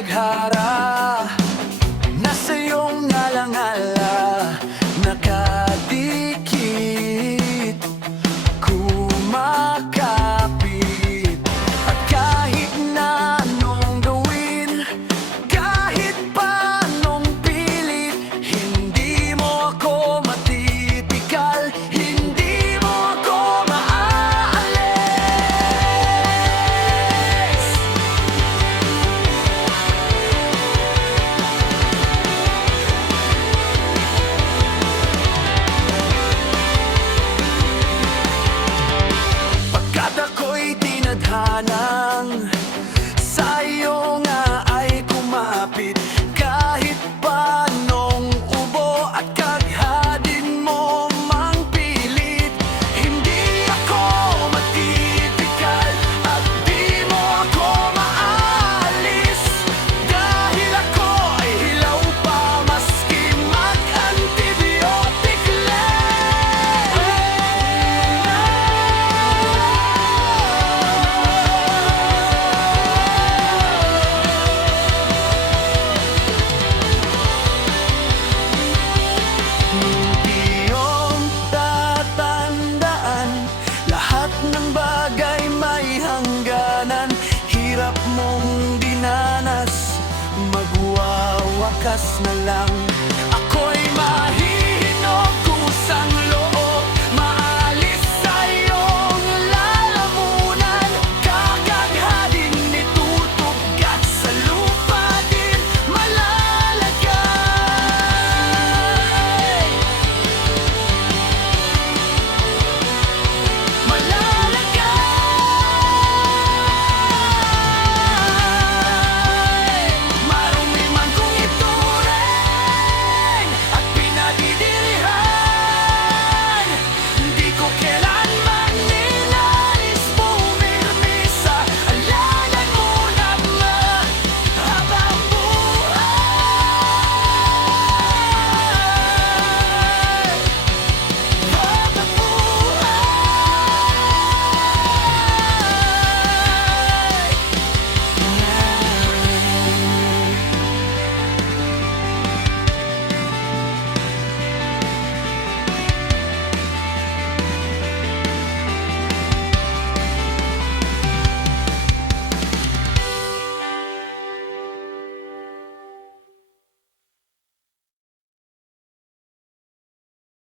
taghara, nasa iyong ngalangala nakadikit, kumakapit. At kahit na anong gawin, kahit pa anong pilit, hindi mo ako matipikal, hindi mo ako maaalis. Pagkat ako'y tinadhanang sa iyo nga ay kumapit, kahit pa anong ubo at kaghadin mo mang pilit, hindi ako matipikal at di mo ako maalis. Dahil ako ay hilaw pa maski mag-antibiotic iyong tatandaan, lahat ng bagay may hangganan. Hirap mong dinanas, magwawakas na lang.